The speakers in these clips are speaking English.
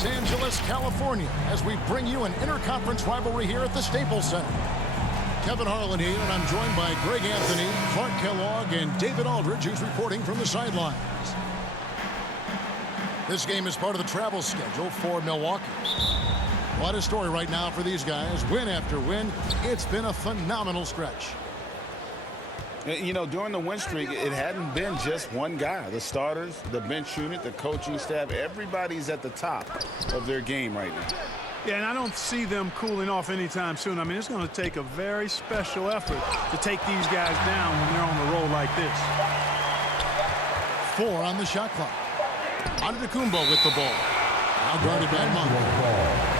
Los Angeles, California, as we bring you an interconference rivalry here at the Staples Center. Kevin Harlan here, and I'm joined by Greg Anthony, Clark Kellogg, and David Aldridge, who's reporting from the sidelines. This game is part of the travel schedule for Milwaukee. What a story right now for these guys. Win after win. It's been a phenomenal stretch. You know, during the win streak, it hadn't been just one guy. The starters, the bench unit, the coaching staff, everybody's at the top of their game right now. Yeah, and I don't see them cooling off anytime soon. I mean, it's going to take a very special effort to take these guys down when they're on the roll like this. 4 on the shot clock. Antetokounmpo with the ball. Now guarded by Monk.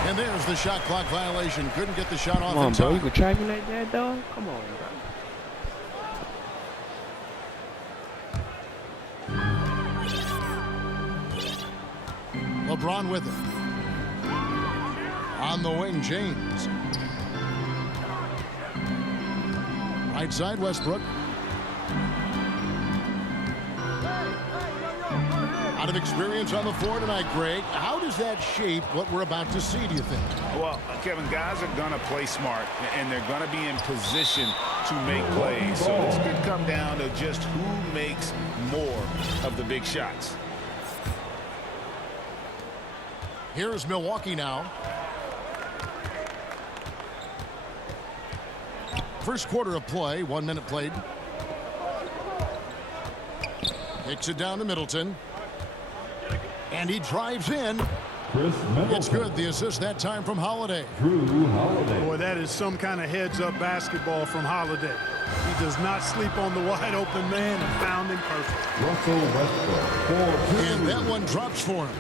And there's the shot clock violation. Couldn't get the shot off in time. Come on, bro. You could try me like that, dog? Come on, bro. LeBron with it. On the wing, James. Right side, Westbrook. Out of experience on the floor tonight, Greg. How does that shape what we're about to see, do you think? Well, Kevin, guys are going to play smart, and they're going to be in position to make plays. So this could come down to just who makes more of the big shots. Here's Milwaukee now. First quarter of play, 1 minute played. Kicks it down to Middleton. And he drives in. It's good. The assist that time from Holiday. Drew Holiday. Boy, that is some kind of heads-up basketball from Holiday. He does not sleep on the wide-open man and found him perfect. Russell Westbrook. And that one drops for him.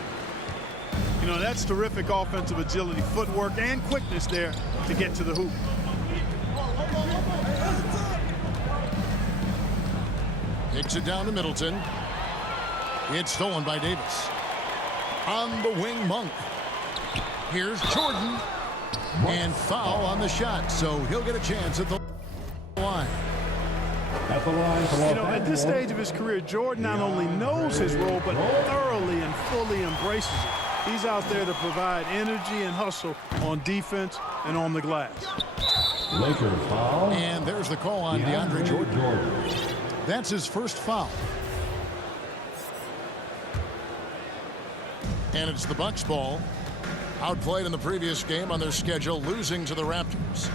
You know, that's terrific offensive agility, footwork, and quickness there to get to the hoop. Kicks it down to Middleton. It's stolen by Davis. On the wing, Monk. Here's Jordan. And foul on the shot, so he'll get a chance at the line. At the line, you know, at this stage of his career, Jordan not only knows his role, but thoroughly and fully embraces it. He's out there to provide energy and hustle on defense and on the glass. Lakers foul. And there's the call on DeAndre Jordan. That's his first foul. And it's the Bucks ball. Outplayed in the previous game on their schedule, losing to the Raptors.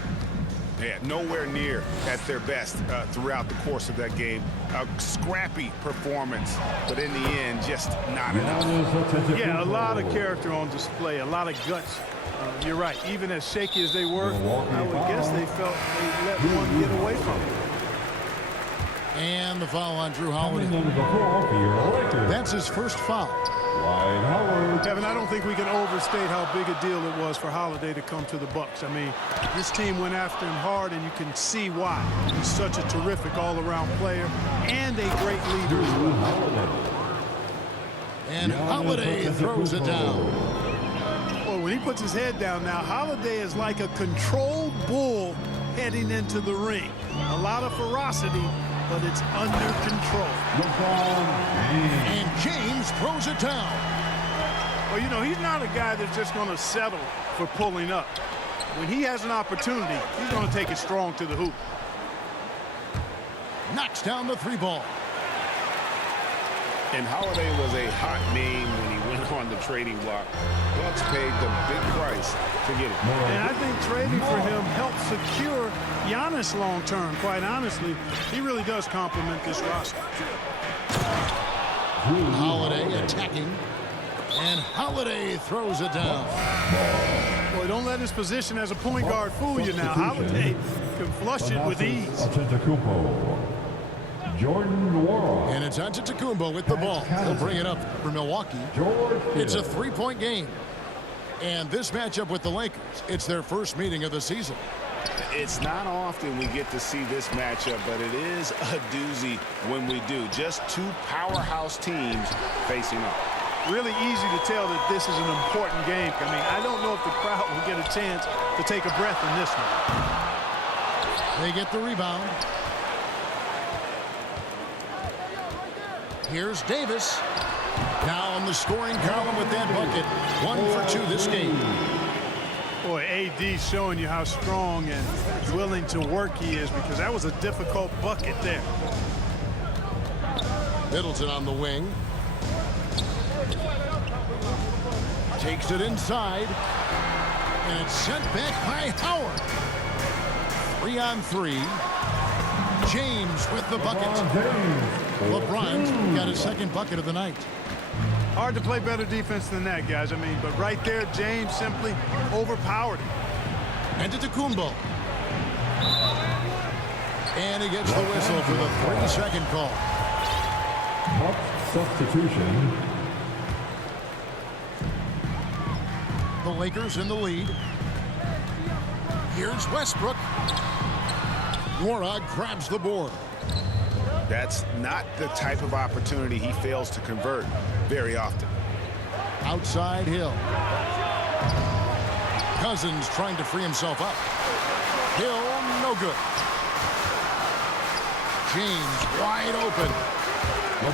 Yeah, nowhere near at their best throughout the course of that game. A scrappy performance, but in the end, just not enough. Yeah, a lot of character on display, a lot of guts. You're right. Even as shaky as they were, I would guess they felt they let one get away from them. And the foul on Drew Holiday. That's his first foul. Kevin, I don't think we can overstate how big a deal it was for Holiday to come to the Bucks. I mean, this team went after him hard, and you can see why. He's such a terrific all-around player and a great leader as well. And Holiday throws it down. Well, when he puts his head down now, Holiday is like a controlled bull heading into the ring. A lot of ferocity, but it's under control. And James throws it down. Well, you know, he's not a guy that's just going to settle for pulling up. When he has an opportunity, he's going to take it strong to the hoop. Knocks down the 3 ball. And Holiday was a hot name when he went on the trading block. Bucks paid the big price to get it. And I think trading for him helped secure Giannis long term. Quite honestly, he really does complement this roster. Holiday attacking. And Holiday throws it down. Boy, don't let his position as a point guard fool you now. Holiday can flush it with ease. Jordan Nwora. And it's Antetokounmpo with the ball. He'll bring it up for Milwaukee. It's a 3-point game. And this matchup with the Lakers, it's their first meeting of the season. It's not often we get to see this matchup, but it is a doozy when we do. Just 2 powerhouse teams facing up. Really easy to tell that this is an important game. I mean, I don't know if the crowd will get a chance to take a breath in this one. They get the rebound. Here's Davis. Now on the scoring column with that bucket. 1 for 2 this game. Boy, AD showing you how strong and willing to work he is, because that was a difficult bucket there. Middleton on the wing. Takes it inside. And it's sent back by Howard. 3-on-3. James with the bucket. LeBron's got his second bucket of the night. Hard to play better defense than that, guys. I mean, but right there, James simply overpowered him. Antetokounmpo. And he gets the whistle for the 3-second call. Bucks substitution. The Lakers in the lead. Here's Westbrook. Warnock grabs the board. That's not the type of opportunity he fails to convert very often. Outside Hill. Cousins trying to free himself up. Hill, no good. James wide open.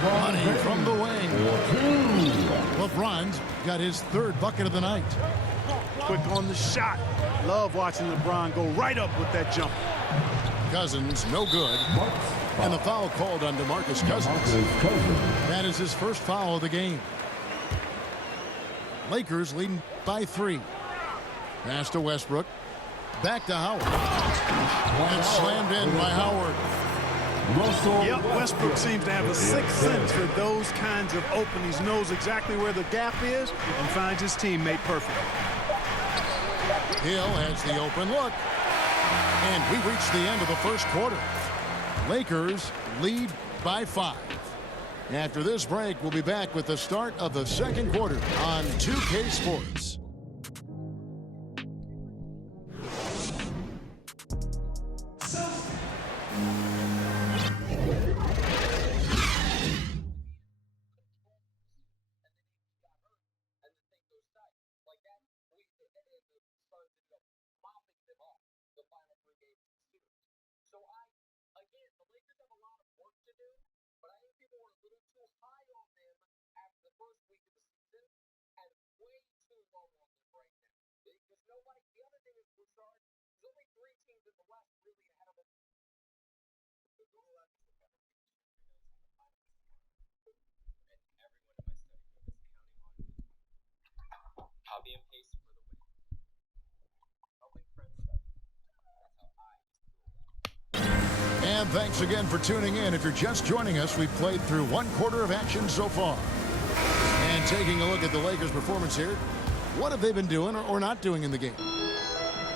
Money from the wing. LeBron's got his third bucket of the night. Quick on the shot. Love watching LeBron go right up with that jump. Cousins, no good. And the foul called on DeMarcus Cousins. That is his first foul of the game. Lakers leading by 3. Pass to Westbrook. Back to Howard. And slammed in by Howard. Yep, Westbrook seems to have a sixth sense for those kinds of openings. Knows exactly where the gap is and finds his teammate perfect. Hill has the open look. And we reach the end of the first quarter. Lakers lead by 5. After this break, we'll be back with the start of the second quarter on 2K Sports. Copy and paste for the win. And thanks again for tuning in. If you're just joining us, we've played through 1 quarter of action so far. And taking a look at the Lakers' performance here, what have they been doing or not doing in the game?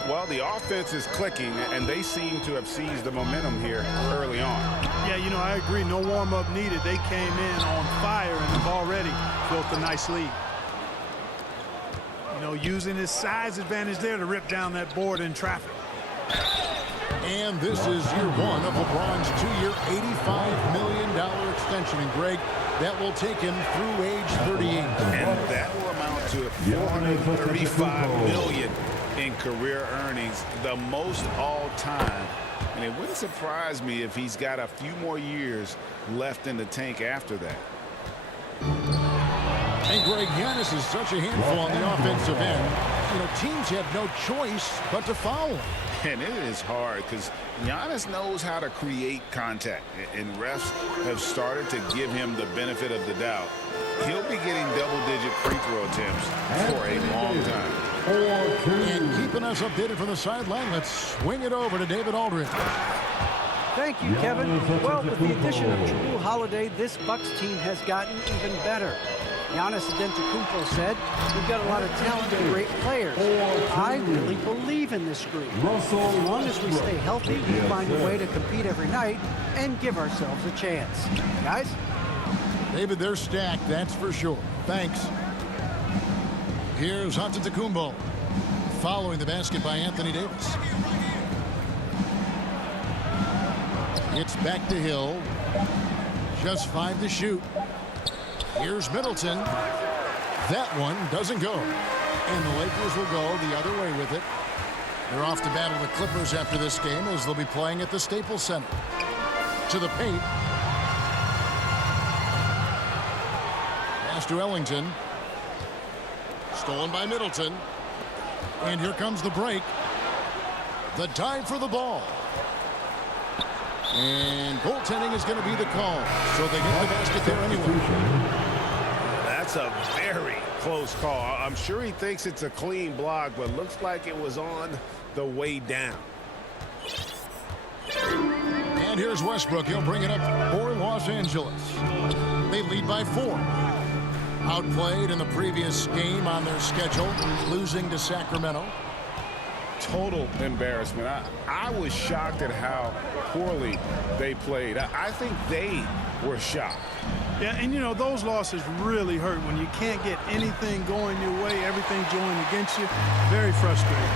Well, the offense is clicking, and they seem to have seized the momentum here early on. Yeah, you know, I agree. No warm-up needed. They came in on fire and have already built a nice lead. You know, using his size advantage there to rip down that board in traffic. And this is year 1 of LeBron's 2-year, $85 million extension. And Greg, that will take him through age 38. And that will amount to $435 million in career earnings, the most all time. And it wouldn't surprise me if he's got a few more years left in the tank after that. And Greg, Giannis is such a handful on the offensive end. You know, teams have no choice but to foul him. And it is hard because Giannis knows how to create contact, and refs have started to give him the benefit of the doubt. He'll be getting double-digit free throw attempts for a long time. And keeping us updated from the sideline, let's swing it over to David Aldridge. Thank you, Kevin. Well, with the addition of Jrue Holiday, this Bucks team has gotten even better. Giannis Antetokounmpo said, "We've got a lot of talented, great players. I really believe in this group. As long as we stay healthy, we find a way to compete every night and give ourselves a chance." Guys? David, they're stacked, that's for sure. Thanks. Here's Antetokounmpo following the basket by Anthony Davis. It's back to Hill. Just 5 to shoot. Here's Middleton. That one doesn't go. And the Lakers will go the other way with it. They're off to battle the Clippers after this game as they'll be playing at the Staples Center. To the paint. Pass to Ellington. Stolen by Middleton. And here comes the break. The dive for the ball. And goaltending is going to be the call. So they get the basket there anyway. That's a very close call. I'm sure he thinks it's a clean block, but looks like it was on the way down. And here's Westbrook. He'll bring it up for Los Angeles. They lead by 4. Outplayed in the previous game on their schedule, losing to Sacramento. Total embarrassment. I was shocked at how poorly they played. I think they were shocked. Yeah, and you know, those losses really hurt when you can't get anything going your way, everything's going against you. Very frustrating.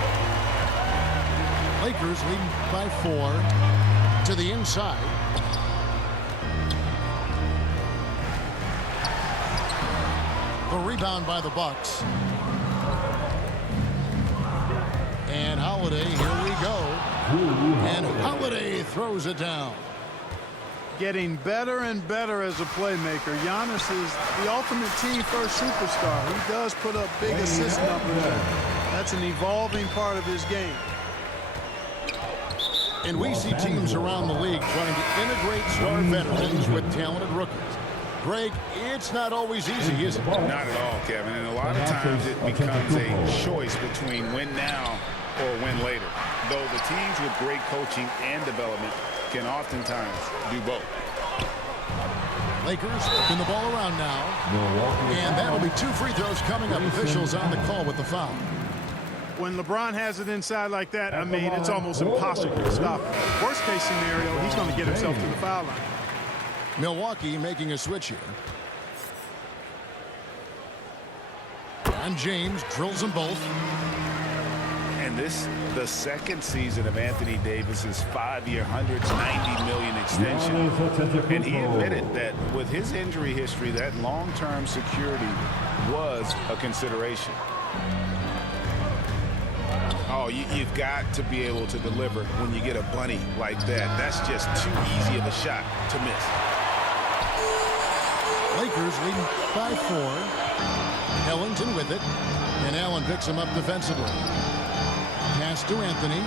Lakers leading by 4 to the inside. The rebound by the Bucks. And Holiday, here we go. And Holiday throws it down. Getting better and better as a playmaker. Giannis is the ultimate team-first superstar. He does put up big assist numbers. That's an evolving part of his game. And we see teams around the league trying to integrate star veterans with talented rookies. Greg, it's not always easy, is it? Not at all, Kevin. And a lot of times it becomes a choice between win now or win later. Though the teams with great coaching and development can oftentimes do both. Lakers spin the ball around now. And that'll be 2 free throws coming up. Officials on the call with the foul. When LeBron has it inside like that, I mean, it's almost impossible to stop him. Worst case scenario, he's going to get himself to the foul line. Milwaukee making a switch here. And James drills them both. And this, the second season of Anthony Davis's 5-year, $190 million extension. And he admitted that with his injury history, that long-term security was a consideration. Oh, you've got to be able to deliver when you get a bunny like that. That's just too easy of a shot to miss. Lakers leading by 4. Ellington with it. And Allen picks him up defensively. Pass to Anthony.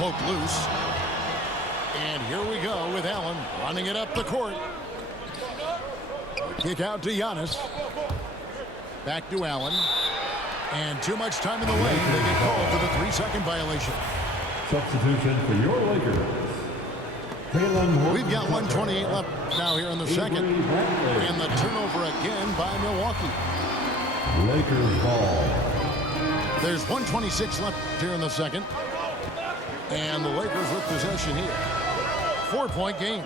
Poke loose. And here we go with Allen running it up the court. Kick out to Giannis. Back to Allen. And too much time in the lane. They get called for the 3-second violation. Substitution for your Lakers. We've got 1:28 left now here in the second. And the turnover again by Milwaukee. Lakers ball. There's 1:26 left here in the second. And the Lakers with possession here. 4-point game.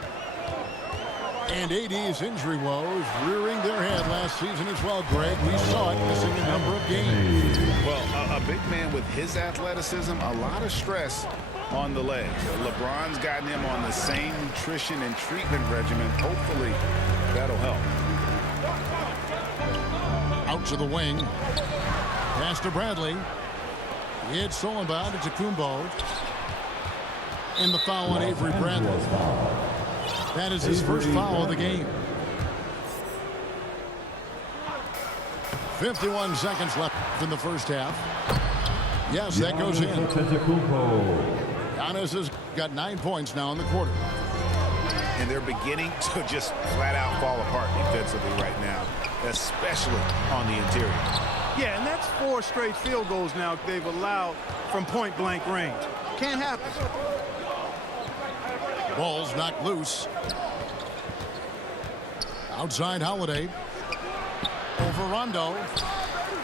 And AD's injury woes rearing their head last season as well, Greg. We saw it missing a number of games. Well, a big man with his athleticism, a lot of stress on the legs. LeBron's gotten him on the same nutrition and treatment regimen. Hopefully, that'll help. Out to the wing. Pass to Bradley. It's stolen by Antetokounmpo. And the foul on Avery Bradley. That is his first foul of the game. 51 seconds left in the first half. Yes, that goes in. Giannis has got 9 points now in the quarter. And they're beginning to just flat out fall apart defensively right now, especially on the interior. Yeah, and that's 4 straight field goals now they've allowed from point-blank range. Can't happen. Ball's knocked loose. Outside Holiday. Over Rondo.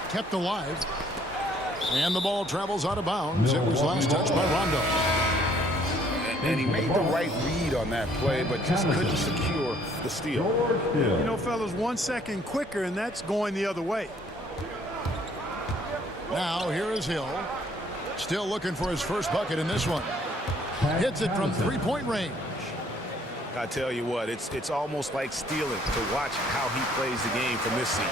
Kept alive. And the ball travels out of bounds. It was last touched by Rondo. And he made the right read on that play, but just couldn't secure the steal. You know, fellas, 1 second quicker, and that's going the other way. Now, here is Hill. Still looking for his first bucket in this one. Hits it from 3-point range. I tell you what, it's almost like stealing to watch how he plays the game from this seat.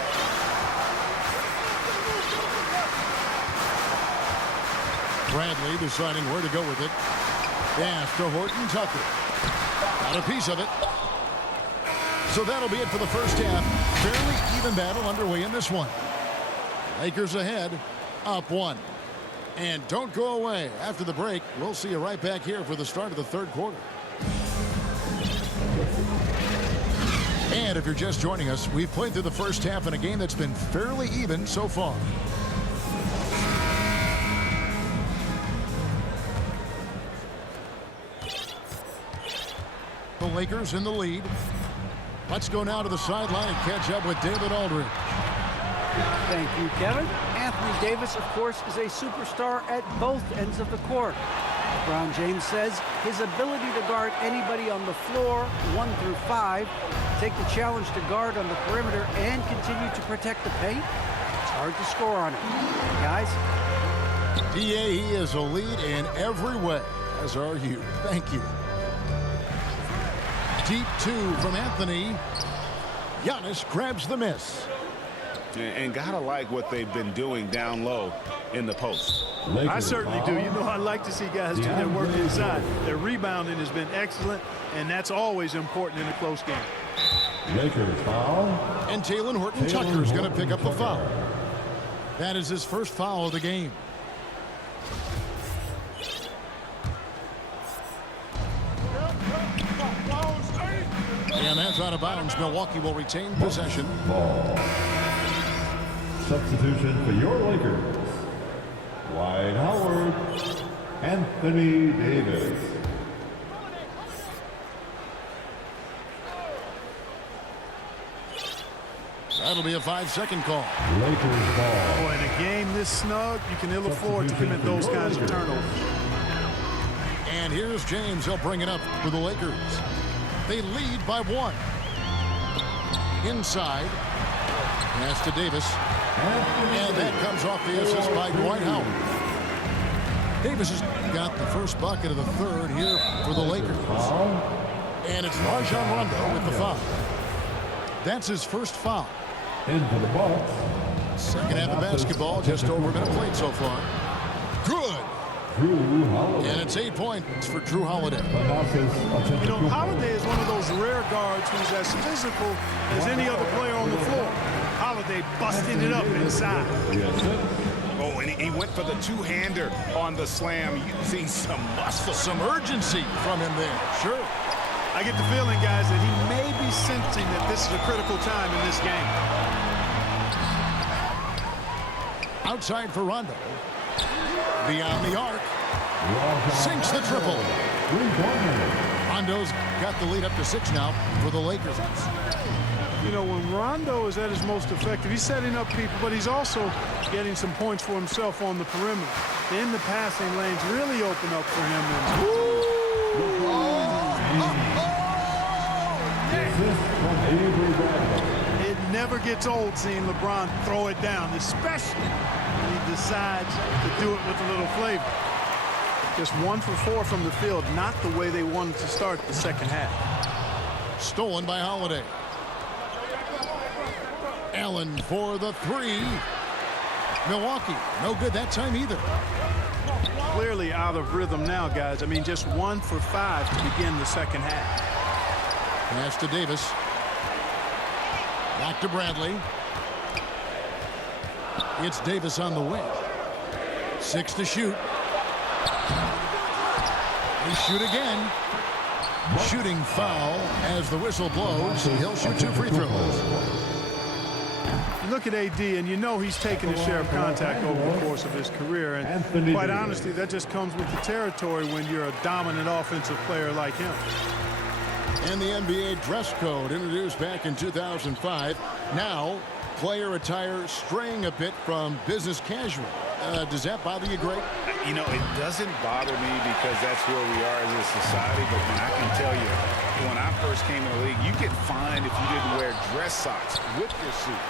Bradley deciding where to go with it. Pass to Horton Tucker. Got a piece of it. So that'll be it for the first half. Fairly even battle underway in this one. Lakers ahead, up 1. And don't go away. After the break, we'll see you right back here for the start of the third quarter. And if you're just joining us, we've played through the first half in a game that's been fairly even so far. The Lakers in the lead. Let's go now to the sideline and catch up with David Aldridge. Thank you, Kevin. Anthony Davis, of course, is a superstar at both ends of the court. LeBron James says his ability to guard anybody on the floor, 1 through 5, take the challenge to guard on the perimeter, and continue to protect the paint, it's hard to score on him. Guys? DA, he is a lead in every way, as are you. Thank you. Deep 2 from Anthony. Giannis grabs the miss. And gotta like what they've been doing down low in the post. I certainly do. You know, I like to see guys do their work inside. Their rebounding has been excellent, and that's always important in a close game. Lakers foul. And Talen Horton-Tucker is going to pick up the foul. That is his first foul of the game. And that's out of bounds. Milwaukee will retain possession. Ball. Substitution for your Lakers. Dwight Howard. Anthony Davis. That'll be a 5-second call. Lakers ball. Boy, in a game this snug, you can ill afford to commit those kinds of turnovers. And here's James. He'll bring it up for the Lakers. They lead by 1. Inside. Pass to Davis. And that comes off the assist by Dwight Howard. Davis has got the first bucket of the third here for the Lakers. And it's Rajon Rondo with the foul. That's his first foul. In for the Bucks. Second half of basketball, just over a minute played so far. Good. Drew Holiday. And it's 8 points for Drew Holiday. You know, Holiday is one of those rare guards who's as physical as any other player on the floor. Holiday busting it up inside. Yes, sir. Oh, and he went for the two-hander on the slam, using some muscle. Some urgency from him there. Sure. I get the feeling, guys, that he may be sensing that this is a critical time in this game. Outside for Rondo. Beyond the arc. Sinks the triple. Rondo's got the lead up to 6 now for the Lakers. You know, when Rondo is at his most effective, he's setting up people, but he's also getting some points for himself on the perimeter. Then the passing lanes really open up for him. It never gets old seeing LeBron throw it down, especially when he decides to do it with a little flavor. Just 1 for 4 from the field, not the way they wanted to start the second half. Stolen by Holiday. Allen for the 3. Milwaukee, no good that time either. Clearly out of rhythm now, guys. I mean, just 1 for 5 to begin the second half. Pass to Davis. Back to Bradley. It's Davis on the wing. 6 to shoot. They shoot again. Shooting foul as the whistle blows. He'll shoot 2 free throws. You look at AD, and you know he's taken his share of contact over the course of his career. And quite honestly, that just comes with the territory when you're a dominant offensive player like him. And the NBA dress code introduced back in 2005. Now, player attire straying a bit from business casual. Does that bother you, Greg? You know, it doesn't bother me because that's where we are as a society. But I can tell you, when I first came in the league, you get fined if you didn't wear dress socks with your suit.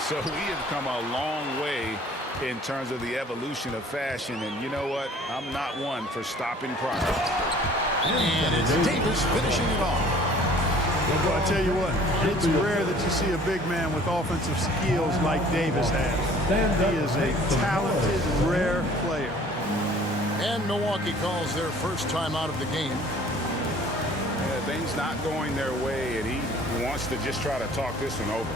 So we have come a long way in terms of the evolution of fashion. And you know what? I'm not one for stopping progress. And it's Davis finishing it off. Well, I tell you what, it's rare that you see a big man with offensive skills like Davis has. He is a talented, rare player. And Milwaukee calls their first time out of the game. Yeah, things not going their way, and he wants to just try to talk this one over.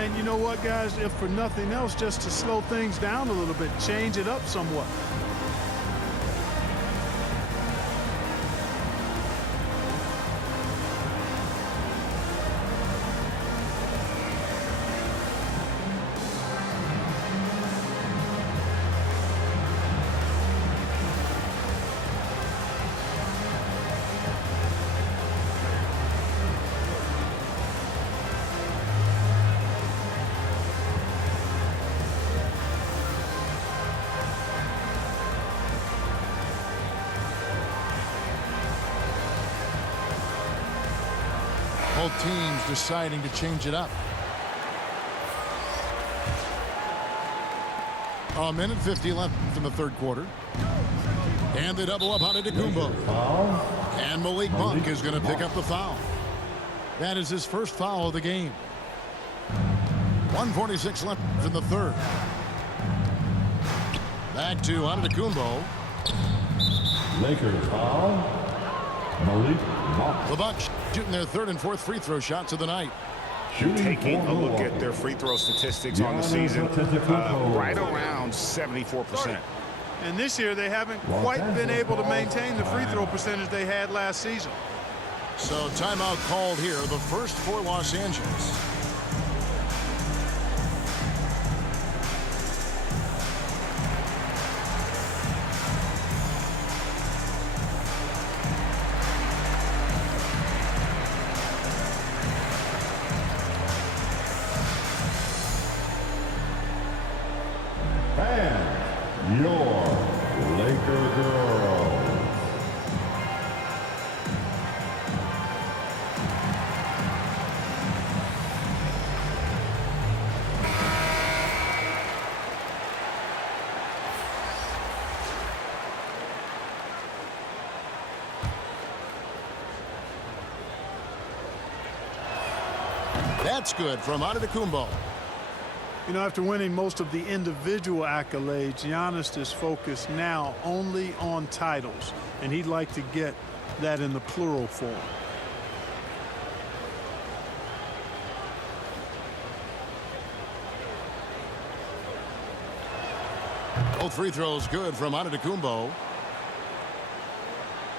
And you know what, guys? If for nothing else, just to slow things down a little bit, change it up somewhat. Both teams deciding to change it up. A minute 50 left in the third quarter. And they double up on Antetokounmpo. And Malik Monk is going to pick up the foul. That is his first foul of the game. 1:46 left in the third. Back to Antetokounmpo. Lakers foul. Malik Monk. The Bucks shooting their third and fourth free throw shots of the night. Taking a look at their free throw statistics on the season, right around 74%. And this year, they haven't quite been able to maintain the free throw percentage they had last season. So timeout called here, the first for Los Angeles. And your Laker girls. That's good from Antetokounmpo. You know, after winning most of the individual accolades, Giannis is focused now only on titles, and he'd like to get that in the plural form. Both free throws good from Antetokounmpo.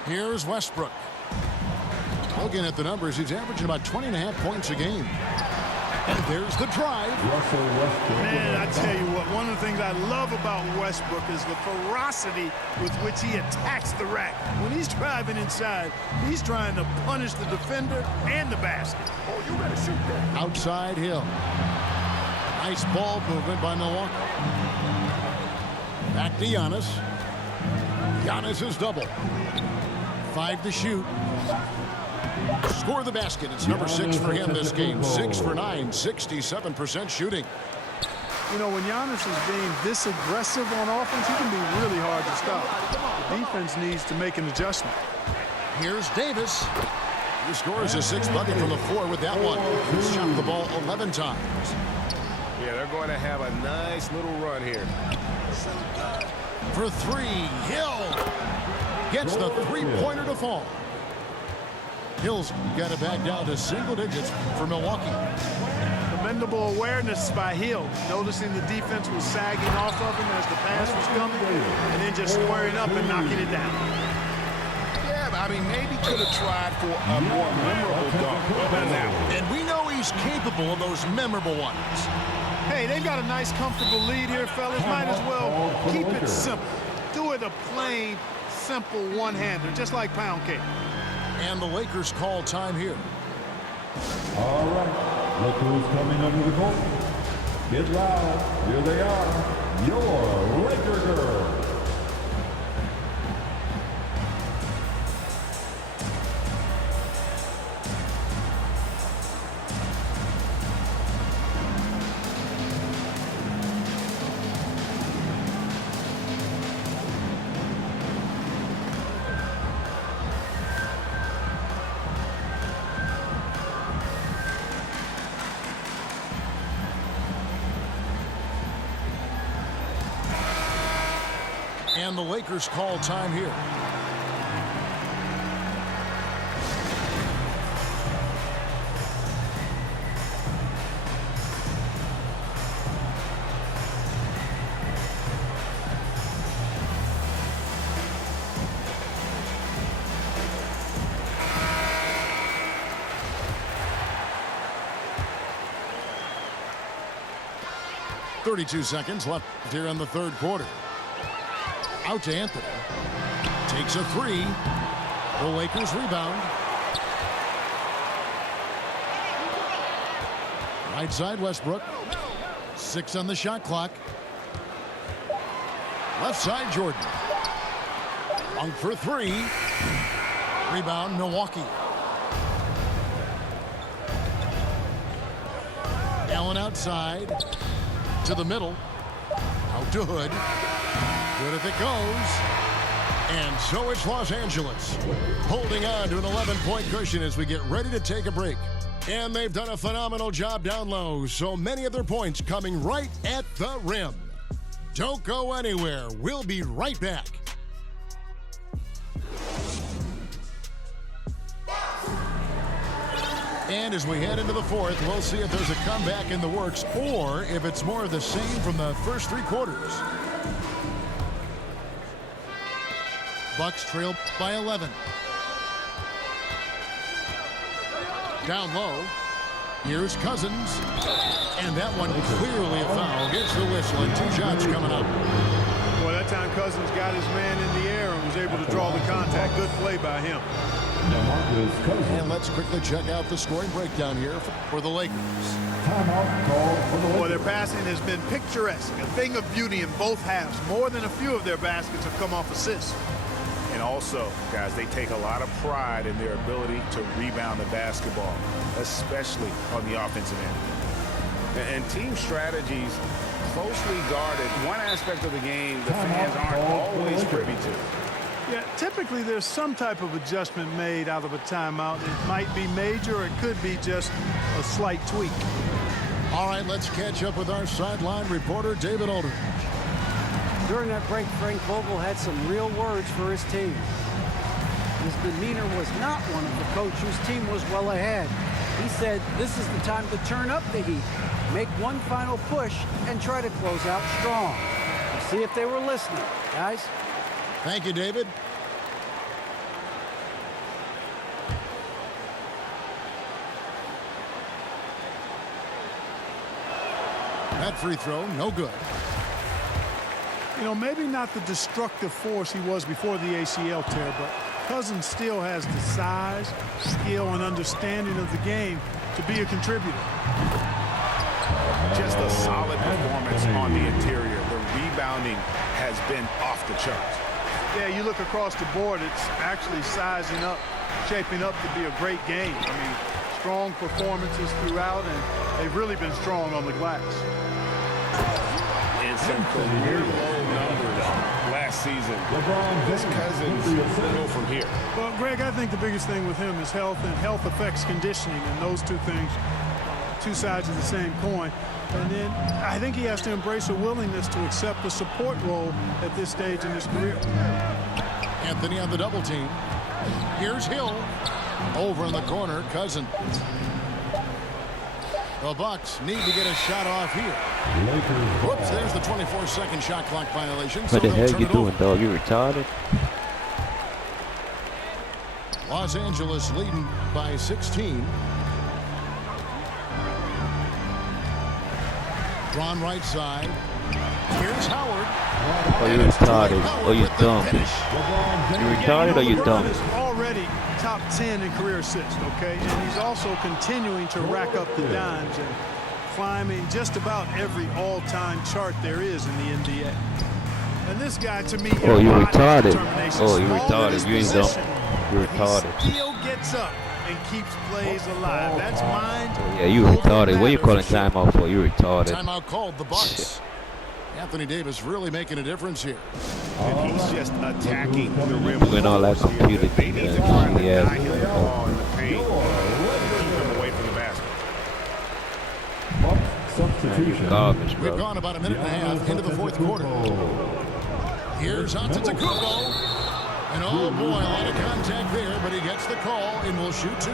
Here's Westbrook. Looking at the numbers, he's averaging about 20.5 points a game. And there's the drive. Russell Westbrook. Man, I tell you what, one of the things I love about Westbrook is the ferocity with which he attacks the rack. When he's driving inside, he's trying to punish the defender and the basket. Oh, you better shoot that. Outside Hill. Nice ball movement by Milwaukee. Back to Giannis. Giannis is double. 5 to shoot. Score the basket. It's number 6 for him this game. 6 for 9, 67% shooting. You know, when Giannis is being this aggressive on offense, he can be really hard to stop. The defense needs to make an adjustment. Here's Davis. He scores a 6th bucket from the floor with that one. He's shot the ball 11 times. Yeah, they're going to have a nice little run here. For 3, Hill gets the three-pointer to fall. Hill's got it back down to single digits for Milwaukee. Commendable awareness by Hill, noticing the defense was sagging off of him as the pass was coming, and then just squaring up and knocking it down. Yeah, I mean, maybe could have tried for a more memorable dunk than that one. And we know he's capable of those memorable ones. Hey, they've got a nice, comfortable lead here, fellas. Might as well keep it simple. Do it a plain, simple one-hander, just like pound cake. And the Lakers call time here. All right. Look who's coming under the court. Get loud. Here they are. Your Laker girls. And the Lakers call time here. 32 seconds left here in the third quarter. Out to Anthony. Takes a three. The Lakers rebound. Right side Westbrook. 6 on the shot clock. Left side Jordan. Monk for three. Rebound Milwaukee. Allen outside. To the middle. Out to Hood. Good if it goes. And so it's Los Angeles holding on to an 11-point cushion as we get ready to take a break. And they've done a phenomenal job down low. So many of their points coming right at the rim. Don't go anywhere. We'll be right back. And as we head into the fourth, we'll see if there's a comeback in the works or if it's more of the same from the first three quarters. Bucks trail by 11. Down low. Here's Cousins. And that one clearly a foul. Gets the whistle and 2 shots coming up. Well, that time Cousins got his man in the air and was able to draw the contact. Good play by him. And let's quickly check out the scoring breakdown here for the Lakers. Well, their passing has been picturesque. A thing of beauty in both halves. More than a few of their baskets have come off assists. And also, guys, they take a lot of pride in their ability to rebound the basketball, especially on the offensive end. And team strategies closely guarded. One aspect of the game the fans aren't always privy to. Yeah, typically there's some type of adjustment made out of a timeout. It might be major, or it could be just a slight tweak. All right, let's catch up with our sideline reporter, David Aldridge. During that break, Frank Vogel had some real words for his team. His demeanor was not one of the coach whose team was well ahead. He said this is the time to turn up the heat, make one final push, and try to close out strong. We'll see if they were listening, guys. Thank you, David. That free throw, no good. You know, maybe not the destructive force he was before the ACL tear, but Cousins still has the size, skill, and understanding of the game to be a contributor. Just a solid performance on the interior. The rebounding has been off the charts. Yeah, you look across the board, it's actually sizing up, shaping up to be a great game. I mean, strong performances throughout, and they've really been strong on the glass. And some career low numbers last season. This Cousins will go from here. Well, Greg, I think the biggest thing with him is health, and health affects conditioning, and those two things, two sides of the same coin. And then I think he has to embrace a willingness to accept a support role at this stage in his career. Anthony on the double team. Here's Hill. Over in the corner, Cousins. The Bucks need to get a shot off here. Whoops, there's the 24-second shot clock violation. What the hell you doing, dog? You retarded? Los Angeles leading by 16. Drawn right side. Here's Howard. Oh, you retarded. Oh, you dumb. You retarded or you dumb? LeBron is already top 10 in career assists, okay? And he's also continuing to rack up the dimes and climbing just about every all-time chart there is in the NBA. And this guy, to me, Oh, you embodies retarded. determination. Oh, you Small in retarded. his You ain't dumb. position, You but retarded. He still gets up and keeps plays alive. That's mind. Yeah, you retarded. What you calling timeout for? You retarded. Timeout called the Bucks. Anthony Davis really making a difference here. And he's just attacking the rim. Doing all that computer They thing. need to try to Yeah. deny him the ball in the paint to keep him away from the basket. Substitution. Garbage, We've bro. gone about a minute and a half into the fourth quarter. Here's Antetokounmpo. And oh boy, a lot of contact there, but he gets the call and will shoot two.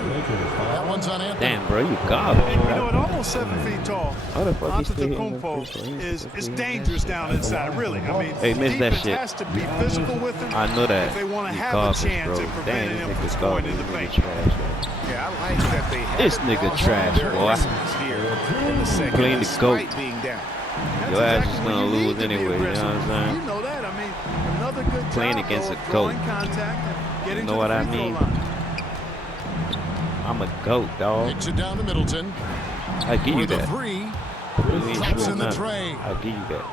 That one's on Anthony. Damn, bro, you garbage. You know, at almost 7 feet tall, How the fuck he still hitting them Antetokounmpo free throws? is dangerous down inside, really. I mean, Hey, miss that defense shit. has to be physical with him. I know that. If they want to You have garbage, a chance bro. at Damn, preventing this him from nigga's scoring garbage. in the This paint. nigga trash, bro. Yeah, I like that they have This nigga all trash, their boy. investments here in the second, Clean the goat. despite being down. That's Your ass exactly is when gonna you lose need to be anyway, you know aggressive. what I'm saying? You know that. I mean, another good Playing job, against though, a of goat. drawing contact and getting You know to what the I free throw mean? line. I'm a goat, dog. Takes it down to Middleton. I give you For the that. three. You ain't Drops sure in the nothing. tray. I give you that.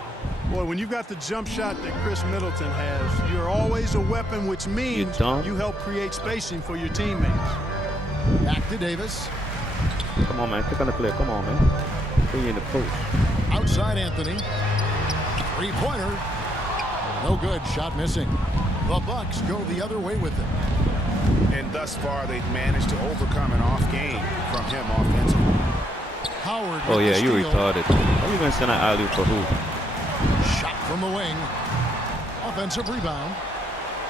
Boy, when you've got the jump shot that Chris Middleton has, you're always a weapon, which means dumb. you help create spacing for your teammates. Back to Davis. Come on, man. Click on the player. Come on, man. Put you in the post. Outside Anthony. Three-pointer. No good. Shot missing. The Bucks go the other way with it. And thus far, they've managed to overcome an off game from him offensively. Howard. Oh, with yeah, the you steal. retarded. How you gonna send an alley for who? Shot from the wing. Offensive rebound.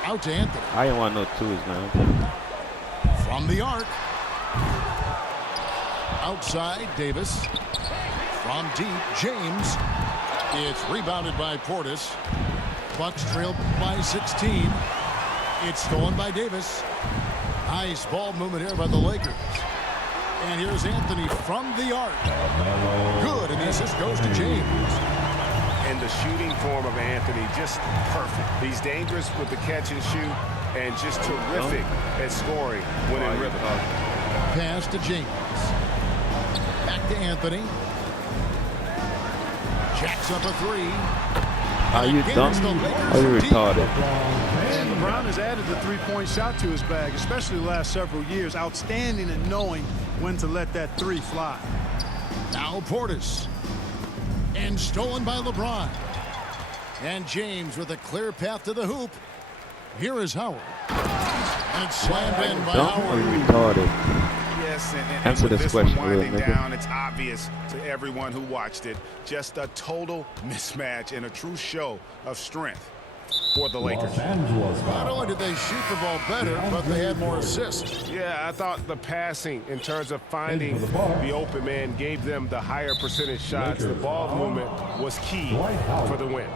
Out to Anthony. I ain't want no twos, man. From the arc. Outside Davis. From deep, James. It's rebounded by Portis. Bucks trail by 16. It's stolen by Davis. Nice ball movement here by the Lakers. And here's Anthony from the arc. Good, and the assist goes to James. And the shooting form of Anthony, just perfect. He's dangerous with the catch and shoot and just terrific at scoring when in rhythm. Pass to James. Back to Anthony. Jacks up a three. Are you Again, dumb? it's the Lakers Are you from deep. retarded? And LeBron has added the three-point shot to his bag, especially the last several years. Outstanding at knowing when to let that three fly. Now Portis. And stolen by LeBron. And James with a clear path to the hoop. Here is Howard. And it's slammed in by Dumb or you Howard. retarded? Yes, and Answer with this this one question, real winding nigga. down, it's obvious to everyone who watched it. Just a total mismatch and a true show of strength for the Lakers. Los Angeles. Not only did they shoot the ball better, but they had more assists. Yeah, I thought the passing in terms of finding Into the box. the open man gave them the higher percentage shots. The ball movement was key for the win.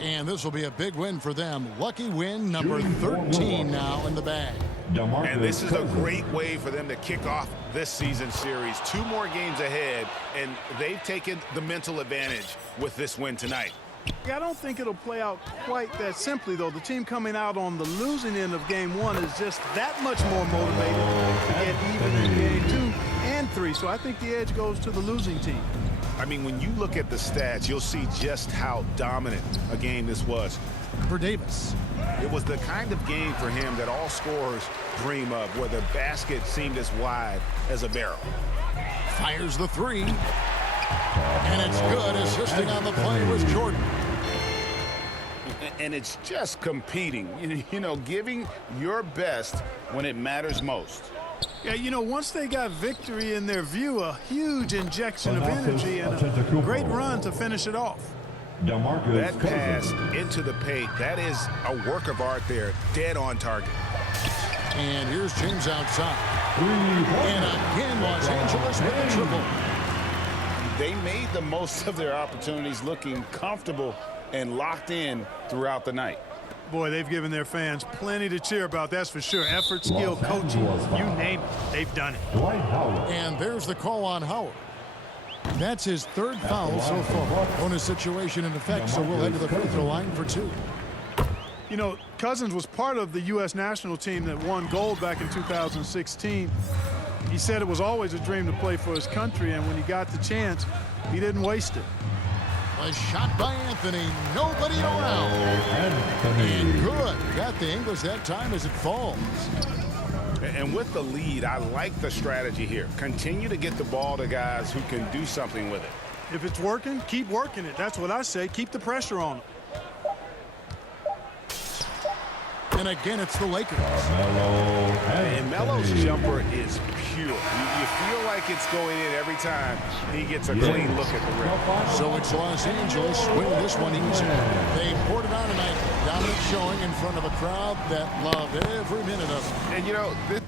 And this will be a big win for them. Lucky win number 13 now in the bag. And this is a great way for them to kick off this season series. 2 more games ahead, and they've taken the mental advantage with this win tonight. Yeah, I don't think it'll play out quite that simply, though. The team coming out on the losing end of game 1 is just that much more motivated to get even in game 2 and 3. So I think the edge goes to the losing team. I mean, when you look at the stats, you'll see just how dominant a game this was. For Davis. It was the kind of game for him that all scorers dream of, where the basket seemed as wide as a barrel. Fires the three. And it's good. Assisting on the play was Jordan. And it's just competing, you know, giving your best when it matters most. Yeah, you know, once they got victory in their view, a huge injection of energy and a great run to finish it off. That pass into the paint, that is a work of art there, dead on target. And here's James outside. And again, Los Angeles with a triple. They made the most of their opportunities, looking comfortable and locked in throughout the night. Boy, they've given their fans plenty to cheer about, that's for sure. Effort, skill, coaching, you name it, they've done it. And there's the call on Howard. That's his 3rd foul so far. Bonus situation in effect, so we'll head to the free throw line for 2. You know, Cousins was part of the U.S. national team that won gold back in 2016. He said it was always a dream to play for his country, and when he got the chance, he didn't waste it. A shot by Anthony. Nobody around. And good. Got the English that time as it falls. And with the lead, I like the strategy here. Continue to get the ball to guys who can do something with it. If it's working, keep working it. That's what I say. Keep the pressure on them. And again, it's the Lakers. And Melo's jumper is pure. You feel like it's going in every time he gets a clean look at the rim. So it's Los Angeles winning this one easy. They poured it on tonight. Dominant showing in front of a crowd that loved every minute of it. And, you know, this